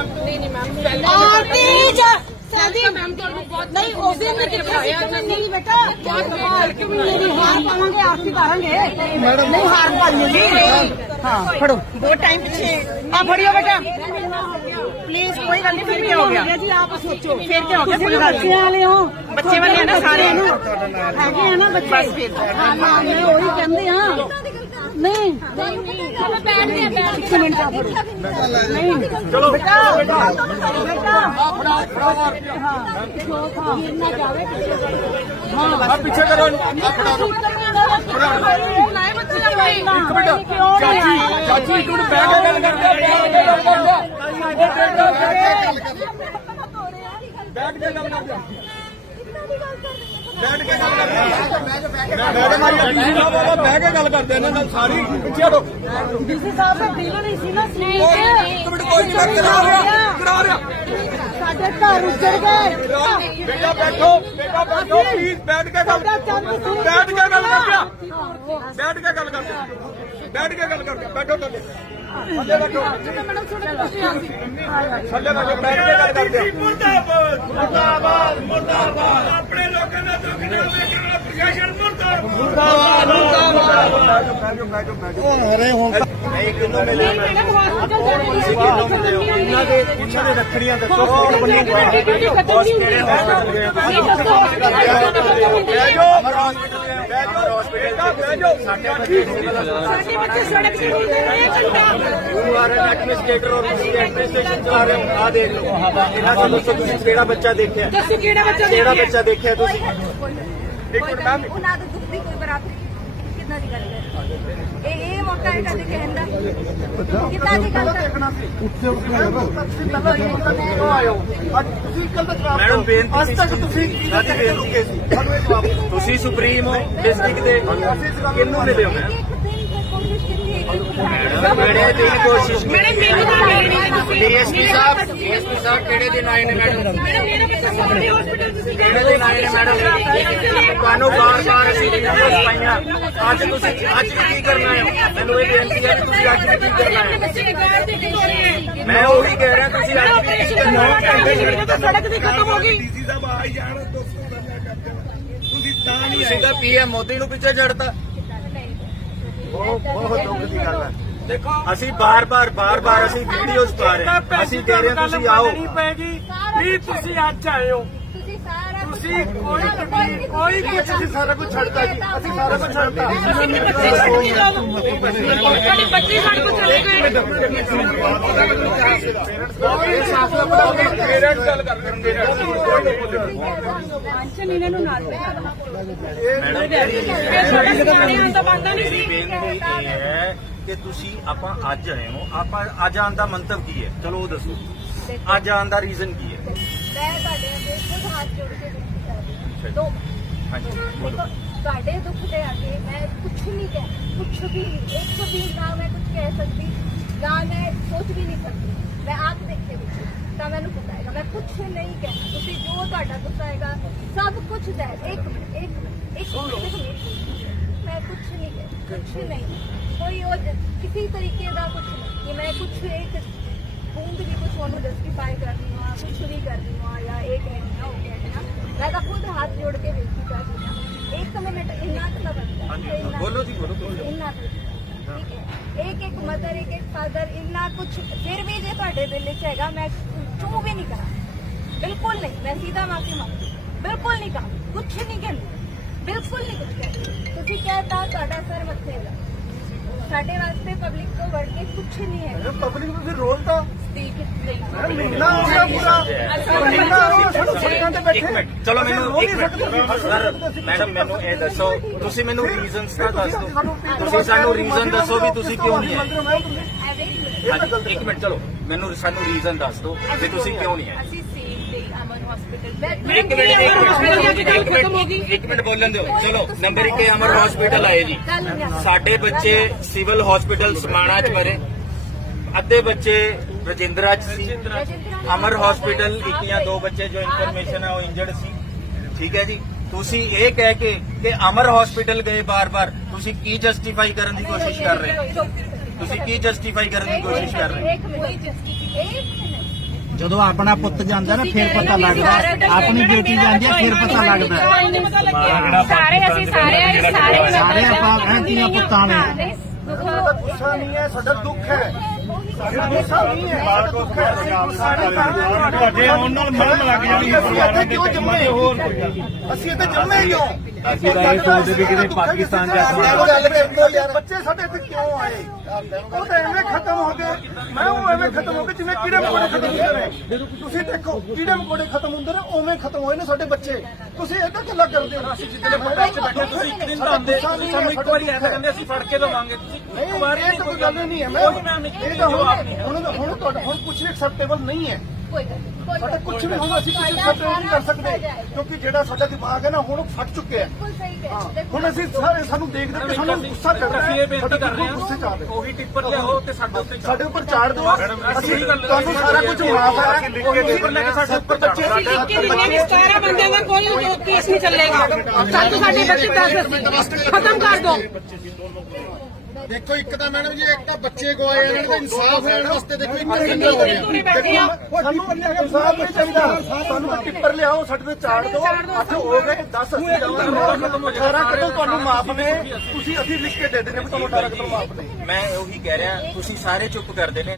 ਨਹੀਂ ਨਹੀਂ ਮੈਮ ਤੁਹਾਨੂੰ ਬਹੁਤ ਨਹੀਂ ਉਸ ਦਿਨ ਮੈਂ ਕਿੱਥੇ ਸੀ ਨਹੀਂ ਬੇਟਾ ਹਾਰ ਪਾਵਾਂਗੇ ਆਰਤੀ ਕਰਾਂਗੇ ਨਹੀਂ ਹਾਰ ਜੀ ਹਾਂ ਫੜੋ ਦੋ ਟਾਈਮ ਪਿੱਛੇ ਆ ਫੜਿਓ ਬੇਟਾ ਪਲੀਜ਼ ਕੋਈ ਗੱਲ ਨਹੀਂ ਫਿਰ ਕੀ ਹੋ ਗਿਆ ਜੀ ਆਪ ਸੋਚੋ ਫਿਰ ਕੀ ਹੋ ਗਿਆ ਕੋਈ ਗੱਲ ਬੱਚੇ ਵਾਲੇ ਹੋ। ਬੱਚੇ ਵਾਲੇ ਆ ਨਾ ਸਾਰੇ ਹੈਗੇ ਆ ਨਾ ਬੱਚੇ। ਬਸ ਫਿਰ। ਹਾਂ ਹਾਂ ਮੈਂ ਉਹੀ ਕਹਿੰਦੇ ਨਹੀਂ ਮੈਂ ਬੈਠ ਗਿਆ ਬੈਠ ਇੱਕ ਮਿੰਟ ਆ ਫੜੋ ਨਹੀਂ ਚਲੋ ਬੇਟਾ ਬੇਟਾ ਬੇਟਾ ਹਾਂ ਗਿਰਨਾ ਜਾਵੇ ਹਾਂ ਪਿੱਛੇ ਕਰੋ ਨਹੀਂ ਬੱਚੇ ਇੱਕ ਮਿੰਟ ਚਾਚੀ ਚਾਚੀ ਇੱਕ ਮਿੰਟ ਬੈਠ ਕੇ ਗੱਲ ਕਰਦੇ ਆ, ਬੈਠ ਕੇ ਗੱਲ ਕਰਦੇ ਆ। ਬੈਠ ਕੇ ਗੱਲ ਕਰਦੇ ਆ। ਬੈਠ ਕੇ ਡੀਸੀ ਸਾਹਿਬ ਬਹਿ ਕੇ ਗੱਲ ਕਰਦੇ ਇਹਨਾਂ ਨਾਲ ਸਾਰੀ ਪਿੱਛੇ ਹਟੋ। ਡੀਸੀ ਸਾਹਿਬ ਦਾ ਦਿਲ ਨਹੀਂ ਸੀ ਨਾ ਸਲੀਪ ਇੱਕ ਮਿੰਟ ਕੋਈ ਨਹੀਂ ਮੈਂ ਕਰਾ ਰਿਹਾ ਸਾਡੇ ਘਰ ਉੱਜੜ ਗਏ। ਬੇਟਾ ਬੈਠੋ ਬੇਟਾ ਬੈਠੋ ਪਲੀਜ਼ ਬੈਠ ਕੇ ਗੱਲ ਬੈਠ ਕੇ ਗੱਲ ਕਰਦੇ ਆ ਬੈਠ ਕੇ ਗੱਲ ਕਰਦੇ ਆ। ਬੈਠ ਕੇ ਗੱਲ ਕਰਦੇ ਆ। ਬੈਠੋ ਥੱਲੇ। ਥੱਲੇ ਬੈਠੋ। ਥੱਲੇ ਬੈਠੋ ਬੈਠ ਕੇ ਗੱਲ ਕਰਦੇ ਆ। ਮੁਰਦਾਬਾਦ ਮੁਰਦਾਬਾਦ। ਮੁਰਦਾਬਾਦ ਆਪਣੇ ਲੋਕਾਂ ਦਾ ਦੁੱਖ ਨਾ ਵੇਖਣ ਪ੍ਰਸ਼ਾਸਨ ਮੁਰਦਾਬਾਦ ਦੱਸੋ ਕੌਣ ਬੰਨੇ ਬੱਚੇ ਕਿਹੜਾ ਦੇਖਿਆ? ਕਿਹੜਾ ਬੱਚਾ ਦੇਖਿਆ ਤੁਸੀਂ? ਇੱਕ ਮਿੰਟ ਮੈਮ। ਉਹਨਾਂ ਦਾ ਦੁੱਖ ਦੀ ਕੋਈ ਬਰਾਬਰੀ ਕਿੰਨਾ ਦੀ ਗੱਲ ਕਰ ਇਹ ਇਹ ਮੌਕਾ ਹੈ ਕਦੇ ਕਹਿਣ ਦਾ। ਕਿੰਨਾ ਦੀ ਗੱਲ ਕਰ ਮੈਡਮ ਬੇਨਤੀ ਅੱਜ ਤੱਕ ਤੁਸੀਂ ਸੀ? ਇਹ ਜਵਾਬ ਸੁਪਰੀਮ ਹੋ ਡਿਸਟ੍ਰਿਕਟ ਦੇ ਕਿੰਨੂੰ ਮਿਲੇ ਹੋ ਦੀ ਕੋਸ਼ਿਸ਼ ਕੀਤੀ ਮੈਡਮ ਦਿਨ ਕੋਸ਼ਿਸ਼ ਮੈਡਮ ਮੈਨੂੰ ਤਾਂ ਮਿਲ ਨਹੀਂ ਤੁਸੀਂ ਡੀਐਸਪੀ ਸਾਹਿਬ ਡੀਐਸਪੀ ਸਾਹਿਬ ਕਿਹੜੇ ਦਿਨ ਆਏ ਨੇ ਮੈਡਮ? ਕਿਹੜੇ ਦਿਨ ਆਏ ਨੇ ਮੈਡਮ? ਤੁਹਾਨੂੰ ਬਾਰ-ਬਾਰ ਅਸੀਂ ਰਿਕਵੈਸਟ ਪਾਈਆਂ ਅੱਜ ਤੁਸੀਂ ਅੱਜ ਵੀ ਕੀ ਕਰਨਾ ਹੈ? ਮੈਨੂੰ ਇਹ ਬੇਨਤੀ ਹੈ ਕਿ ਤੁਸੀਂ ਅੱਜ ਵੀ ਕੀ ਕਰਨਾ ਹੈ? ਮੈਂ ਉਹੀ ਕਹਿ ਰਿਹਾ ਤੁਸੀਂ ਅੱਜ ਵੀ ਕੀ ਕਰਨਾ ਹੈ? ਸੜਕ ਦੀ ਖਤਮ ਹੋ ਗਈ ਡੀਸੀ ਸਾਹਿਬ ਆ ਹੀ ਜਾਣ ਦੋਸਤੋ ਤੁਸੀਂ ਤਾਂ ਨਹੀਂ ਤਾਂ ਪੀਐਮ ਮੋਦੀ ਨੂੰ ਪਿੱਛੇ ਛੱਡਤਾ ਬਹੁਤ ਬਹੁਤ ਦੁੱਖ ਦੀ ਗੱਲ ਹੈ। ਦੇਖੋ। ਅਸੀਂ ਬਾਰ-ਬਾਰ ਬਾਰ-ਬਾਰ ਅਸੀਂ ਵੀਡੀਓਜ਼ ਪਾ ਰਹੇ ਹਾਂ। ਅਸੀਂ ਕਹਿ ਰਹੇ ਹਾਂ ਤੁਸੀਂ ਆਓ। ਪੈਗੀ ਵੀ ਤੁਸੀਂ ਅੱਜ ਆਏ ਹੋ। ਤੁਸੀਂ ਕੋਈ ਕੋਈ ਕੁਝ ਨਹੀਂ ਸਾਰਾ ਕੁਝ ਛੱਡਤਾ ਜੀ। ਅਸੀਂ ਸਾਰਾ ਕੁਝ ਛੱਡਤਾ। ਸਾਡੇ ਬੱਚੇ ਸਾਡੇ ਕੋਲ ਚਲੇ ਗਏ ਪੇਰੈਂਟਸ ਗੱਲ ਕਰ ਕਰਨਗੇ ਟੈਨਸ਼ਨ ਇਹਨਾਂ ਨੂੰ ਨਾਲ ਮੈਡਮ ਤਾਂ ਬੰਦਾ ਨਹੀਂ ਸੀ ਬੇਨਤੀ ਇਹ ਹੈ ਕਿ ਤੁਸੀਂ ਆਪਾਂ ਅੱਜ ਆਏ ਹੋ। ਆਪਾਂ ਅੱਜ ਆਉਣ ਦਾ ਮੰਤਵ ਕੀ ਹੈ? ਚਲੋ ਉਹ ਦੱਸੋ। ਅੱਜ ਆਉਣ ਦਾ ਰੀਜ਼ਨ ਕੀ ਹੈ? ਮੈਂ ਤੁਹਾਡੇ ਅੱਗੇ ਖੁਦ ਹੱਥ ਜੋੜ ਕੇ ਬੇਨਤੀ ਰਹੀ ਹਾਂ ਦੋ ਹਾਂਜੀ ਬੋਲੋ। ਦੇਖੋ ਤੁਹਾਡੇ ਦੁੱਖ ਦੇ ਅੱਗੇ ਮੈਂ ਕੁਝ ਨਹੀਂ ਕਹਿ ਕੁਝ ਵੀ ਨਹੀਂ ਇੱਕ ਵੀ ਨਾ ਮੈਂ ਕੁਝ ਕਹਿ ਸਕਦੀ ਨਾ ਮੈਂ ਸੋਚ ਵੀ ਨਹੀਂ ਸਕਦੀ ਮੈਂ ਆਪ ਦੇਖੇ ਵਿੱਚ ਤਾਂ ਮੈਨੂੰ ਪਤਾ ਹੈਗਾ ਮੈਂ ਕੁਝ ਨਹੀਂ ਕਹਿਣਾ। ਤੁਸੀਂ ਜੋ ਤੁਹਾਡਾ ਦੁੱਖ ਹੈਗਾ ਸਭ ਕੁਝ ਦਾ ਹੈ। ਇੱਕ ਮਿੰਟ ਇੱਕ ਮਿੰਟ ਇੱਕ ਮਿੰਟ ਮੈਂ ਕੁਝ ਨਹੀਂ ਕਹਿ ਕੁਝ ਨਹੀਂ। ਕੋਈ ਉਹ ਜ- ਕਿਸੇ ਤਰੀਕੇ ਦਾ ਕੁਝ ਨਹੀਂ ਕਿ ਮੈਂ ਕੁਝ ਇੱਕ ਬੂੰਦ ਵੀ ਕੁਝ ਉਹਨੂੰ ਜਸਟੀਫਾਈ ਕਰਨੀ ਆ ਕੁਝ ਵੀ ਕਰਨੀ ਆ ਜਾਂ ਇਹ ਕਹਿਣੀ ਆ ਉਹ ਕਹਿਣੀ ਆ। ਮੈਂ ਤਾਂ ਖੁਦ ਹੱਥ ਜੋੜ ਕੇ ਬੇਨਤੀ ਕਰਦੀ ਹਾਂ ਇੱਕ ਮਿੰਟ ਇੰਨਾ ਕੁ ਤਾਂ ਬਣਦਾ ਹਾਂਜੀ, ਇੰਨਾ- ਬੋਲੋ ਜੀ, ਬੋਲੋ, ਬੋਲੋ। ਇੰਨਾ ਕੁ। ਠੀਕ ਹੈ ਇੱਕ ਇੱਕ ਮਦਰ ਇੱਕ ਇੱਕ ਫਾਦਰ ਇੰਨਾ ਕੁਝ ਫਿਰ ਵੀ ਜੇ ਤੁਹਾਡੇ ਦਿਲ ਵਿੱਚ ਹੈਗਾ ਮੈਂ ਚੂ ਵੀ ਨਹੀਂ ਕਰਾਂ ਬਿਲਕੁਲ ਨਹੀਂ ਮੈਂ ਸੀਧਾ ਮਾਫੀ ਮੰਗਦੀ ਬਿਲਕੁਲ ਨਹੀਂ ਕਰਾਂ ਕੁਝ ਨਹੀਂ ਕਹਿੰਦੀ ਬਿਲਕੁਲ ਨਹੀਂ ਕੁਝ ਕਹਿੰਦੀ ਤੁਸੀਂ ਕਹਿਤਾ ਤੁਹਾਡਾ ਸਰ ਮੱਥੇ ਹੈਗਾ ਸਾਡੇ ਵਾਸਤੇ ਪਬਲਿਕ ਤੋਂ ਵੜ ਕੇ ਕੁਝ ਨਹੀਂ ਹੈ ਪਬਲਿਕ ਨੂੰ ਫਿਰ ਰੋਲ ਤਾਂ ਠੀਕ ਹੈ ਮਹੀਨਾ ਚਲੋ ਮੈਨੂੰ ਇੱਕ ਮਿੰਟ। ਸਰ ਮੈਡਮ ਮੈਨੂੰ ਇਹ ਦੱਸੋ ਤੁਸੀਂ ਮੈਨੂੰ ਰੀਜ਼ਨਸ ਤਾਂ ਦੱਸ ਦਿਓ। ਤੁਸੀਂ ਸਾਨੂੰ ਰੀਜ਼ਨ ਦੱਸੋ ਵੀ ਤੁਸੀਂ ਕਿਉਂ ਨਹੀਂ ਆਏ? ਹਾਂਜੀ ਇੱਕ ਮਿੰਟ ਚਲੋ। ਮੈਨੂੰ ਸਾਨੂੰ ਰੀਜ਼ਨ ਦੱਸ ਦਿਓ ਵੀ ਤੁਸੀਂ ਕਿਉਂ ਨਹੀਂ ਆਏ? ਅਸੀਂ ਸੇਮ ਡੇ ਅਮਨ ਹਸਪੀਟਲ ਇੱਕ ਮਿੰਟ ਇੱਕ ਮਿੰਟ ਇੱਕ ਮਿੰਟ ਬੋਲਣ ਦਿਓ। ਚਲੋ ਨੰਬਰ 1 ਤੇ ਅਮਰ ਹਸਪੀਟਲ ਆਏ ਜੀ। ਸਾਡੇ ਬੱਚੇ ਸਿਵਲ ਹਸਪੀਟਲ ਸਮਾਣਾ ਚ ਮਰੇ। ਅੱਧੇ ਬੱਚੇ ਰਜਿੰਦਰਾ ਚ ਸੀ। ਅਮਰ ਹਸਪੀਟਲ ਇੱਕ ਜਾਂ ਦੋ ਬੱਚੇ ਜੋ ਇਨਫੋਰਮੇਸ਼ਨ ਹੈ ਉਹ ਇੰਜਰਡ ਸੀ। ਠੀਕ ਹੈ ਜੀ? ਤੁਸੀਂ ਇਹ ਕਹਿ ਕੇ ਕਿ ਅਮਰ ਹਸਪੀਟਲ ਗਏ ਬਾਰ-ਬਾਰ ਤੁਸੀਂ ਕੀ ਜਸਟੀਫਾਈ ਕਰਨ ਦੀ ਕੋਸ਼ਿਸ਼ ਕਰ ਰਹੇ ਹੋ? ਤੁਸੀਂ ਕੀ ਜਸਟੀਫਾਈ ਕਰਨ ਦੀ ਕੋਸ਼ਿਸ਼ ਕਰ ਰਹੇ ਹੋ? ਜਦੋਂ ਆਪਣਾ ਪੁੱਤ ਜਾਂਦਾ ਨਾ ਫਿਰ ਪਤਾ ਲੱਗਦਾ ਆਪਣੀ ਬੇਟੀ ਜਾਂਦੀ ਹੈ ਫਿਰ ਪਤਾ ਲੱਗਦਾ। ਸਾਰੇ ਅਸੀਂ ਸਾਰੇ ਸਾਰੇ ਸਾਰੇ ਆਪਾਂ ਧੀਆਂ ਪੁੱਤਾਂ ਨੇ। ਗੁੱਸਾ ਨਹੀਂ ਹੈ ਸਾਡਾ ਦੁੱਖ ਹੈ। ਤੁਹਾਡੇ ਆਉਣ ਨਾਲ ਮਰਮ ਲੱਗ ਜਾਣੀ ਹੈ ਪਰਿਵਾਰਾਂ ਦੇ ਕਿਉਂ ਜੰਮੇ ਹੋਰ ਅਸੀਂ ਇੱਥੇ ਜੰਮੇ ਕਿਉਂ ਅਸੀਂ ਤਾਂ ਇਹ ਸੋਚਦੇ ਵੀ ਕਿਤੇ ਪਾਕਿਸਤਾਨ ਜਾ ਯਾਰ ਬੱਚੇ ਸਾਡੇ ਇੱਥੇ ਕਿਉਂ ਆਏ? ਉਹ ਤਾਂ ਐਵੇਂ ਖਤਮ ਹੋ ਗਏ। ਮੈਂ ਉਹ ਐਵੇਂ ਖਤਮ ਹੋ ਗਏ ਜਿਵੇਂ ਕੀੜੇ ਮਕੌੜੇ ਖਤਮ ਹੁੰਦੇ ਨੇ। ਤੁਸੀਂ ਦੇਖੋ ਕੀੜੇ ਮਕੌੜੇ ਖਤਮ ਹੁੰਦੇ ਨੇ ਉਵੇਂ ਖਤਮ ਹੋਏ ਨੇ ਸਾਡੇ ਬੱਚੇ। ਤੁਸੀਂ ਇੱਦਾਂ ਗੱਲਾਂ ਕਰਦੇ ਹੋ। ਅਸੀਂ ਜਿੱਦਲੇ ਵਿੱਚ ਬੈਠੇ ਤੁਸੀਂ ਇੱਕ ਦਿਨ ਤਾਂ ਆਉਂਦੇ ਸਾਨੂੰ ਇੱਕ ਵਾਰੀ ਐਸਾ ਕਹਿੰਦੇ ਅਸੀਂ ਫੜ ਕੇ ਦਵਾਂਗੇ ਤੁਸੀਂ ਇੱਕ ਵਾਰੀ ਇਹ ਤਾਂ ਕੋਈ ਗੱਲ ਨਹੀਂ ਹੈ। ਮੈਂ ਇਹ ਤਾਂ ਹੁਣ ਹੁਣ ਤੁਹਾਡਾ ਹੁਣ ਕੁਝ ਐਕਸੈਪਟੇਬਲ ਨਹੀਂ ਹੈ। ਕੋਈ ਗੱਲ ਨਹੀਂ ਕੋਈ ਸਾਡਾ ਗੱਲ ਕੁਝ ਵੀ ਹੁਣ ਅਸੀਂ ਕੁਝ ਐਕਸੈਪਟੇਬਲ ਨਹੀਂ ਕਰ ਸਕਦੇ ਕਿਉਂਕਿ ਜਿਹੜਾ ਸਾਡਾ ਦਿਮਾਗ ਹੈ ਨਾ ਹੁਣ ਉਹ ਫਟ ਚੁੱਕਿਆ ਹੈ। ਬਿਲਕੁਲ ਸਹੀ ਕਹਿ ਰਹੇ ਹੋ। ਹੁਣ ਅਸੀਂ ਸਾਰੇ ਸਾਨੂੰ ਦੇਖ ਦੇਖ ਕੇ ਸਾਨੂੰ ਗੁੱਸਾ ਚੜ ਰਿਹਾ ਹੈ ਬੇਨਤੀ ਕਰ ਰਹੇ ਹਾਂ। ਗੁੱਸੇ ਚੜ ਰਿਹਾ ਉਹੀ ਟਿੱਪਰ ਲਿਆਓ ਤੇ ਸਾਡੇ ਉੱਤੇ ਸਾਡੇ ਉੱਪਰ ਚਾੜ ਦਿਓ। ਅਸੀਂ ਤੁਹਾਨੂੰ ਸਾਰਾ ਕੁਝ ਮਾਫ ਹੈ ਲਿਖ ਕੇ ਦੇ ਦਿੰਦੇ ਸਾਡੇ ਉੱਪਰ ਬੱਚੇ ਕਿ 17 ਬੰਦਿਆਂ ਦਾ ਕੋਈ ਕੇਸ ਨਹੀਂ ਚੱਲੇਗਾ। ਸਾਨੂੰ ਸਾਡੇ ਬੱਚੇ ਦੱਸ ਖਤਮ ਕਰ ਦੋ ਦੇਖੋ ਇੱਕ ਤਾਂ ਮੈਡਮ ਜੀ ਇੱਕ ਤਾਂ ਬੱਚੇ ਗਵਾਏ ਇਹਨਾਂ ਨੂੰ ਇਨਸਾਫ ਦੇਣ ਵਾਸਤੇ ਦੇਖੋ ਇੱਕ ਸਿੰਗਲ ਸਾਨੂੰ ਇਨਸਾਫ ਨਹੀਂ ਚਾਹੀਦਾ। ਸਾਨੂੰ ਤਾਂ ਟਿੱਪਰ ਲਿਆਓ ਸਾਡੇ ਤੇ ਚਾੜ ਦਿਓ। ਅੱਠ ਹੋ ਗਏ 10 ਅਸੀਂ ਜਾਵਾਂਗੇ। 18 ਕਦੋਂ ਤੁਹਾਨੂੰ ਮਾਫ ਨੇ। ਤੁਸੀਂ ਅਸੀਂ ਲਿਖ ਕੇ ਦੇ ਦਿੰਦੇ ਵੀ ਤੁਹਾਨੂੰ 18 ਕਦੋਂ ਮਾਫ ਨੇ। ਮੈਂ ਉਹੀ ਕਹਿ ਰਿਹਾ ਤੁਸੀਂ ਸਾਰੇ ਚੁੱਪ ਕਰਦੇ ਨੇ।